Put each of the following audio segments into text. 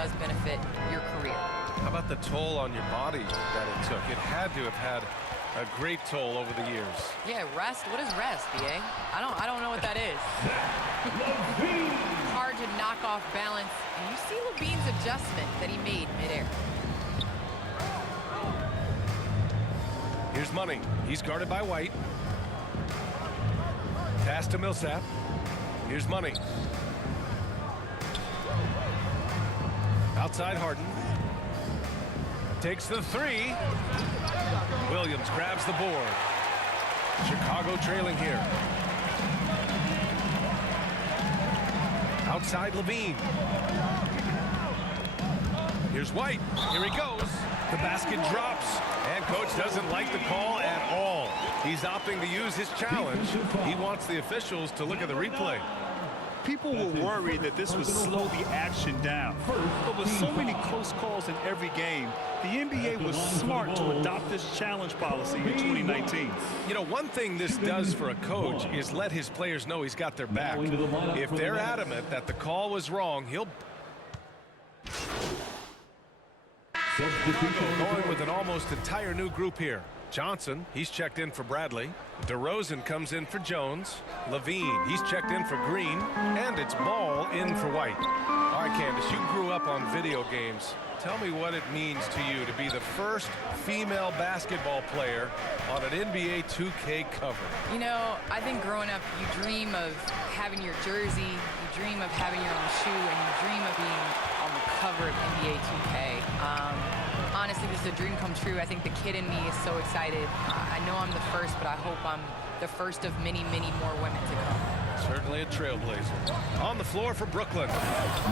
does benefit your career. How about the toll on your body that it took? It had to have had a great toll over the years. Yeah, rest. What is rest, BA? I don't know what that is. Hard to knock off balance. And you see Levine's adjustment that he made midair. Here's Money. He's guarded by White. Pass to Millsap. Here's Money. Outside Harden. Takes the three. Williams grabs the board. Chicago trailing here. Outside Levine. Here's White. Here he goes. The basket drops. And coach doesn't like the call at all. He's opting to use his challenge. He wants the officials to look at the replay. People were worried that this would slow the action down. But with so many close calls in every game, the NBA was smart to adopt this challenge policy in 2019. You know, one thing this does for a coach is let his players know he's got their back. If they're adamant that the call was wrong, he'll going with an almost entire new group here. Johnson, he's checked in for Bradley. DeRozan comes in for Jones. Levine, he's checked in for Green. And it's Ball in for White. All right, Candace, you grew up on video games. Tell me what it means to you to be the first female basketball player on an NBA 2K cover. You know, I think growing up, you dream of having your jersey, you dream of having your own shoe, and you dream of being on the cover of NBA 2K. Honestly, this is a dream come true. I think the kid in me is so excited. I know I'm the first, but I hope I'm the first of many, many more women to come. Certainly a trailblazer. On the floor for Brooklyn,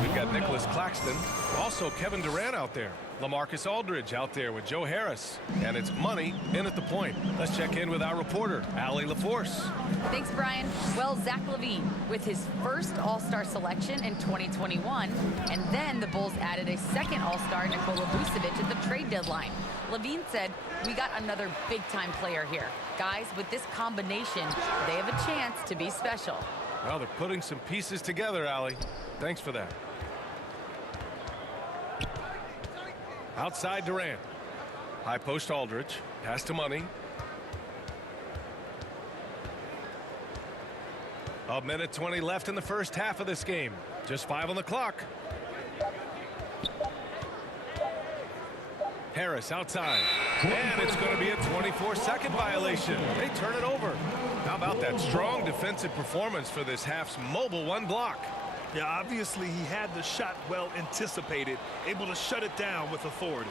we've got Nicholas Claxton. Also Kevin Durant out there. LaMarcus Aldridge out there with Joe Harris. And it's Money in at the point. Let's check in with our reporter, Allie LaForce. Thanks, Brian. Well, Zach LaVine with his first All-Star selection in 2021. And then the Bulls added a second All-Star, Nikola Vucevic, at the trade deadline. LaVine said, "We got another big-time player here. Guys, with this combination, they have a chance to be special." Well, they're putting some pieces together, Allie. Thanks for that. Outside Durant. High post Aldridge. Pass to Money. A minute 20 left in the first half of this game. Just 5 on the clock. Harris outside. And it's going to be a 24-second violation. They turn it over. How about that strong defensive performance for this half's mobile one block? Yeah, obviously he had the shot well anticipated, able to shut it down with authority.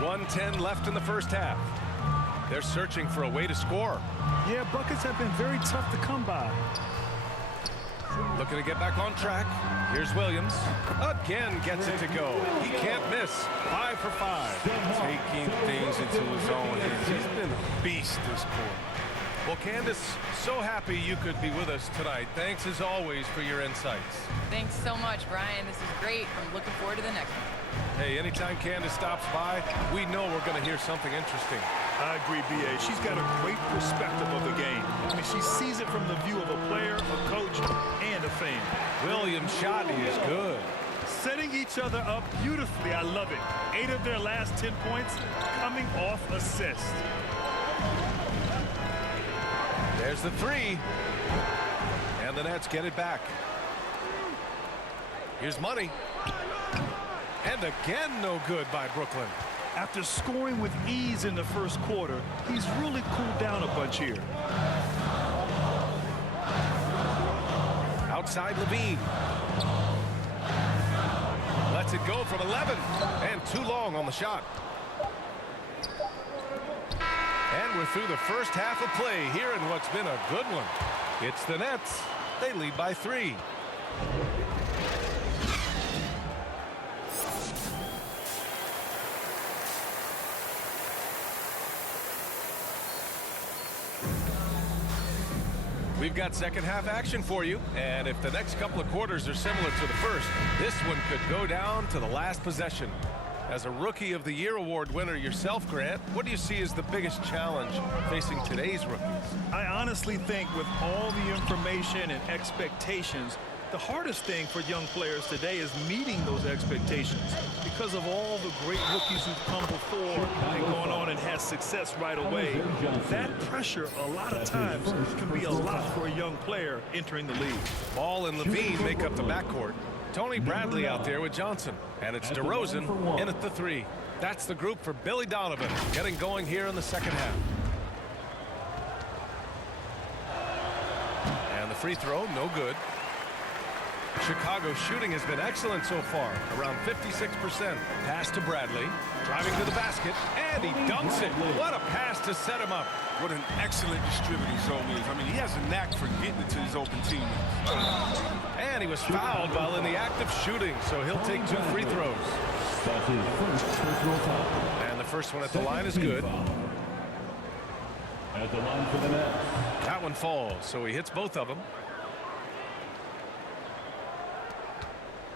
.110 left in the first half. They're searching for a way to score. Yeah, buckets have been very tough to come by. Looking to get back on track. Here's Williams. Again gets it to go. He can't miss. 5 for 5. Taking things into his own hands. He's been a beast this quarter. Well, Candace, so happy you could be with us tonight. Thanks as always for your insights. Thanks so much, Brian. This is great. I'm looking forward to the next one. Hey, anytime Candace stops by, we know we're going to hear something interesting. I agree, B.A. She's got a great perspective of the game. I mean, she sees it from the view of a player, a coach, and a fan. Williams' shot is good. Setting each other up beautifully. I love it. 8 of their last 10 points coming off assists. There's the three. And the Nets get it back. Here's Money. And again, no good by Brooklyn. After scoring with ease in the first quarter, he's really cooled down a bunch here. Outside Levine. Lets it go from 11. And too long on the shot. And we're through the first half of play here in what's been a good one. It's the Nets. They lead by 3. We've got second half action for you, and if the next couple of quarters are similar to the first, this one could go down to the last possession. As a Rookie of the Year award winner yourself, Grant, what do you see as the biggest challenge facing today's rookies? I honestly think with all the information and expectations, the hardest thing for young players today is meeting those expectations because of all the great rookies who've come before and gone on and had success right away. That pressure a lot of times can be a lot for a young player entering the league. Ball and Levine make up the backcourt. Tony Bradley out there with Johnson. And it's DeRozan in at the 3. That's the group for Billy Donovan getting going here in the second half. And the free throw, no good. Chicago's shooting has been excellent so far, around 56%. Pass to Bradley, driving to the basket, and he dunks it. What a pass to set him up. What an excellent distributing zone is. I mean, he has a knack for getting it to his open teammates. And he was fouled while in the act of shooting, so he'll take 2 free throws. That's his first personal foul. And the first one at the line is good. At the line for the Nets. That one falls, so he hits both of them.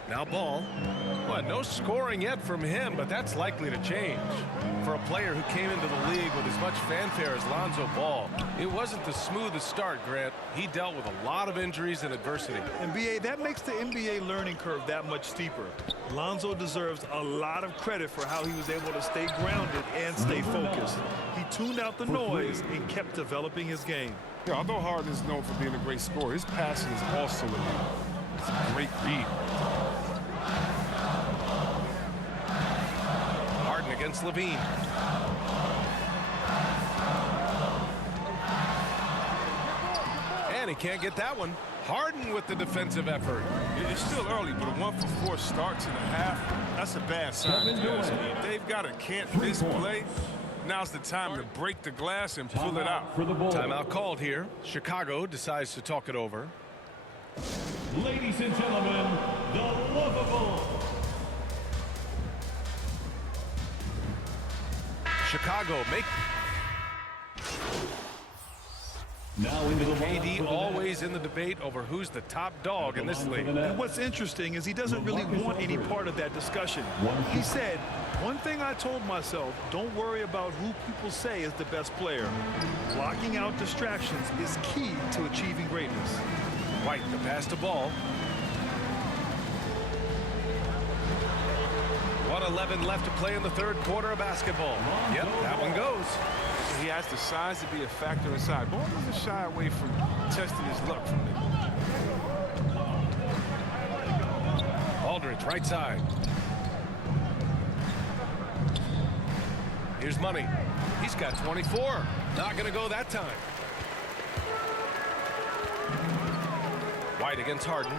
Now Ball. Well, no scoring yet from him, but that's likely to change. For a player who came into the league with as much fanfare as Lonzo Ball, it wasn't the smoothest start, Grant. He dealt with a lot of injuries and adversity. And BA, that makes the NBA learning curve that much steeper. Lonzo deserves a lot of credit for how he was able to stay grounded and stay focused. He tuned out the noise and kept developing his game. Yeah, although Harden is known for being a great scorer, his passing is also elite. It's a great read. Harden against Levine. And he can't get that one. Harden with the defensive effort. It's still early, but a 1-for-4 start to the half, that's a bad sign. If you ask me. If they've got a can't-miss play, now's the time to break the glass and pull it out. For the ball. Timeout called here. Chicago decides to talk it over. Ladies and gentlemen, the lovable. Chicago make Now into the KD always in the debate over who's the top dog in this league. And what's interesting is he doesn't really want any part of that discussion. He said, one thing I told myself, don't worry about who people say is the best player. Blocking out distractions is key to achieving greatness. White, the pass to Ball. 1:11 left to play in the third quarter of basketball. Yep, that one goes. He has the size to be a factor inside. Ball doesn't shy away from testing his luck from it. Aldridge, right side. Here's Money. He's got 24. Not going to go that time. White against Harden.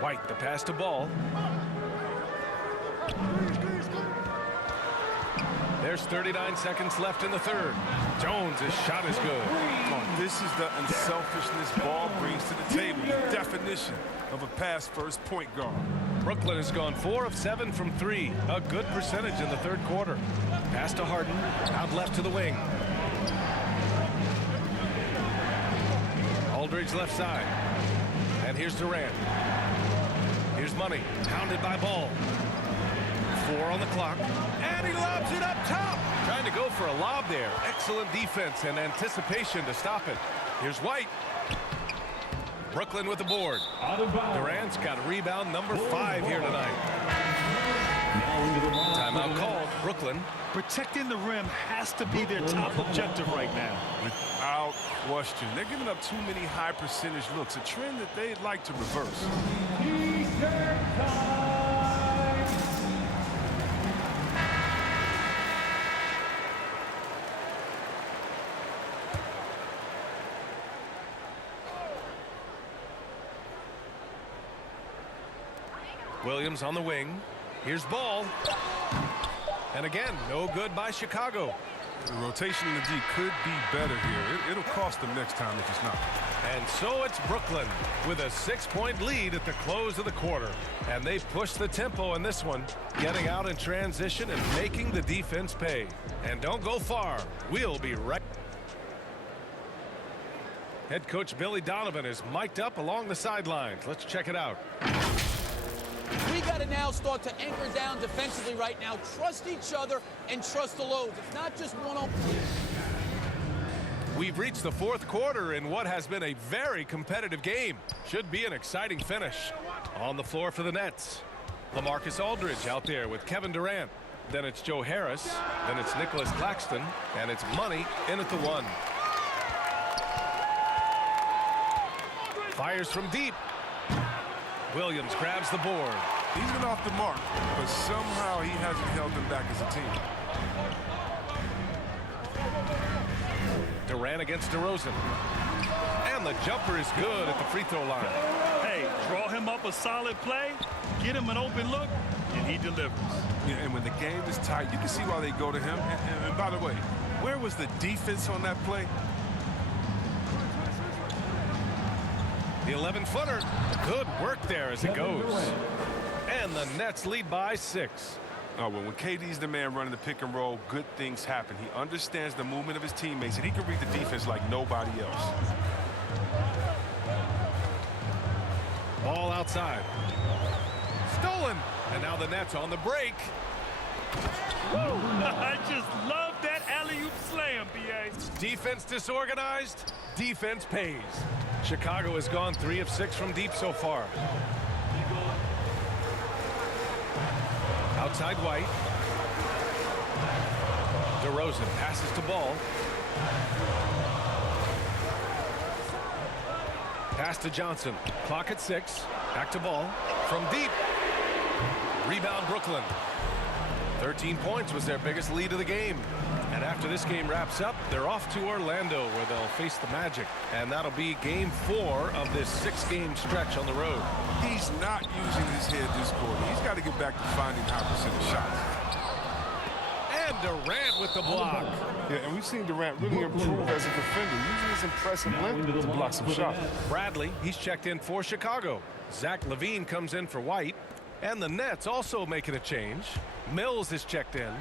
White, the pass to Ball. There's 39 seconds left in the third. Jones' shot is good. This is the unselfishness Ball brings to the table. The definition of a pass-first point guard. Brooklyn has gone 4 of 7 from 3. A good percentage in the third quarter. Pass to Harden. Out left to the wing. Aldridge left side. And here's Durant. Here's Money. Pounded by Ball. 4 on the clock. And he lobs it up top. Trying to go for a lob there. Excellent defense and anticipation to stop it. Here's White. Brooklyn with the board. Durant's got rebound number 5 here tonight. Timeout called. Brooklyn. Protecting the rim has to be their top objective right now. Without question. They're giving up too many high percentage looks, a trend that they'd like to reverse. Williams on the wing. Here's Ball. And again, no good by Chicago. The rotation in the D could be better here. It'll cost them next time if it's not. And so it's Brooklyn with a 6-point lead at the close of the quarter. And they've pushed the tempo in this one, getting out in transition and making the defense pay. And don't go far. We'll be right. Head coach Billy Donovan is mic'd up along the sidelines. Let's check it out. We got to now start to anchor down defensively right now. Trust each other and trust the loads. It's not just one-on-one. We've reached the fourth quarter in what has been a very competitive game. Should be an exciting finish. On the floor for the Nets, LaMarcus Aldridge out there with Kevin Durant. Then it's Joe Harris. Then it's Nicholas Claxton. And it's Money in at the one. Fires from deep. Williams grabs the board. He's been off the mark, but somehow he hasn't held them back as a team. Durant against DeRozan. And the jumper is good at the free throw line. Hey, draw him up a solid play, get him an open look, and he delivers. Yeah, and when the game is tight, you can see why they go to him. And by the way, where was the defense on that play? The 11-footer. Good work there as it goes. And the Nets lead by 6. Oh, well, when KD's the man running the pick and roll, good things happen. He understands the movement of his teammates, and he can read the defense like nobody else. Ball outside. Stolen. And now the Nets on the break. I just love that alley-oop slam, B.A. Defense disorganized. Defense pays. Chicago has gone 3 of 6 from deep so far. Outside White. DeRozan passes to Ball. Pass to Johnson. Clock at 6. Back to Ball. From deep. Rebound Brooklyn. 13 points was their biggest lead of the game. And after this game wraps up, they're off to Orlando where they'll face the Magic. And that'll be game 4 of this 6-game stretch on the road. He's not using his head this quarter. He's got to get back to finding high percentage shots. And Durant with the block. Yeah, and we've seen Durant really improve as a defender, using his impressive length to block some shots. Bradley, he's checked in for Chicago. Zach LaVine comes in for White. And the Nets also making a change. Mills is checked in.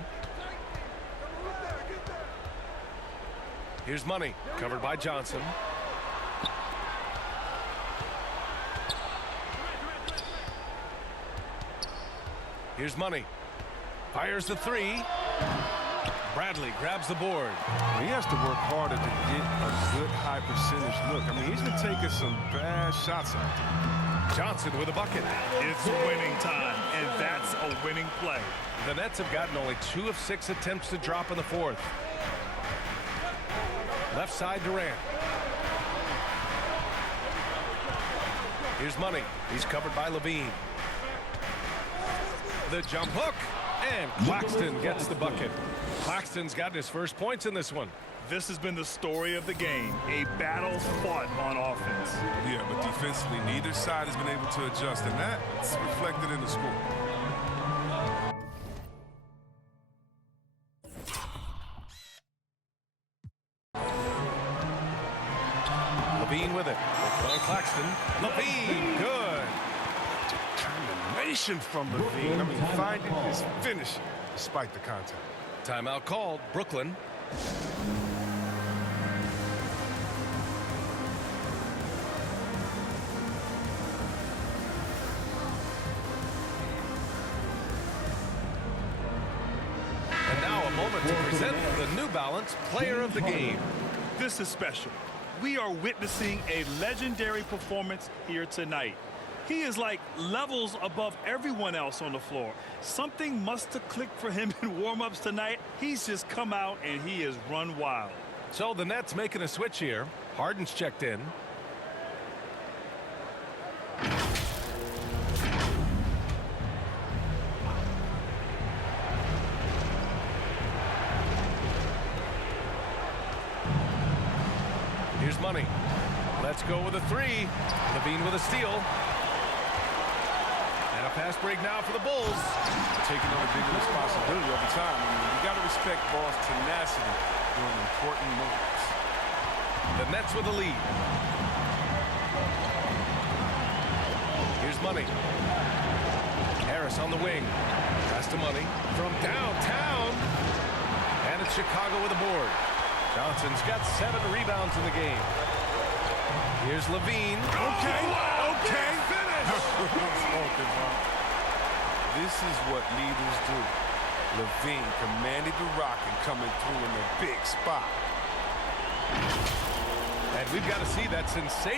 Here's Money, covered by Johnson. Here's Money. Fires the 3. Bradley grabs the board. He has to work harder to get a good high percentage look. I mean, he's been taking some bad shots out there. Johnson with a bucket. It's winning time, and that's a winning play. The Nets have gotten only 2 of 6 attempts to drop in the 4th. Left side Durant. Here's Money. He's covered by LaVine. The jump hook. And Claxton gets the bucket. Claxton's gotten his first points in this one. This has been the story of the game, a battle fought on offense. Yeah, but defensively, neither side has been able to adjust, and that's reflected in the score. LaVine with it. By Claxton. LaVine, good. Determination from LaVine. I mean, finding his finish despite the contact. Timeout called. Brooklyn. And now a moment to present the New Balance Player of the Game. This is special. We are witnessing a legendary performance here tonight. He is like levels above everyone else on the floor. Something must have clicked for him in warm-ups tonight. He's just come out and he has run wild. So the Nets making a switch here. Harden's checked in. Here's Money. Let's go with a 3. LaVine with a steal. And a fast break now for the Bulls. Taking on a bigger responsibility over time. I mean, you got to respect Ball's tenacity during important moments. The Nets with the lead. Here's Money. Harris on the wing. Pass to Money from downtown. And it's Chicago with the board. Johnson's got 7 rebounds in the game. Here's LaVine. Okay. Finish. This is what leaders do. Levine commanded the rock and coming through in a big spot. And we've got to see that sensation.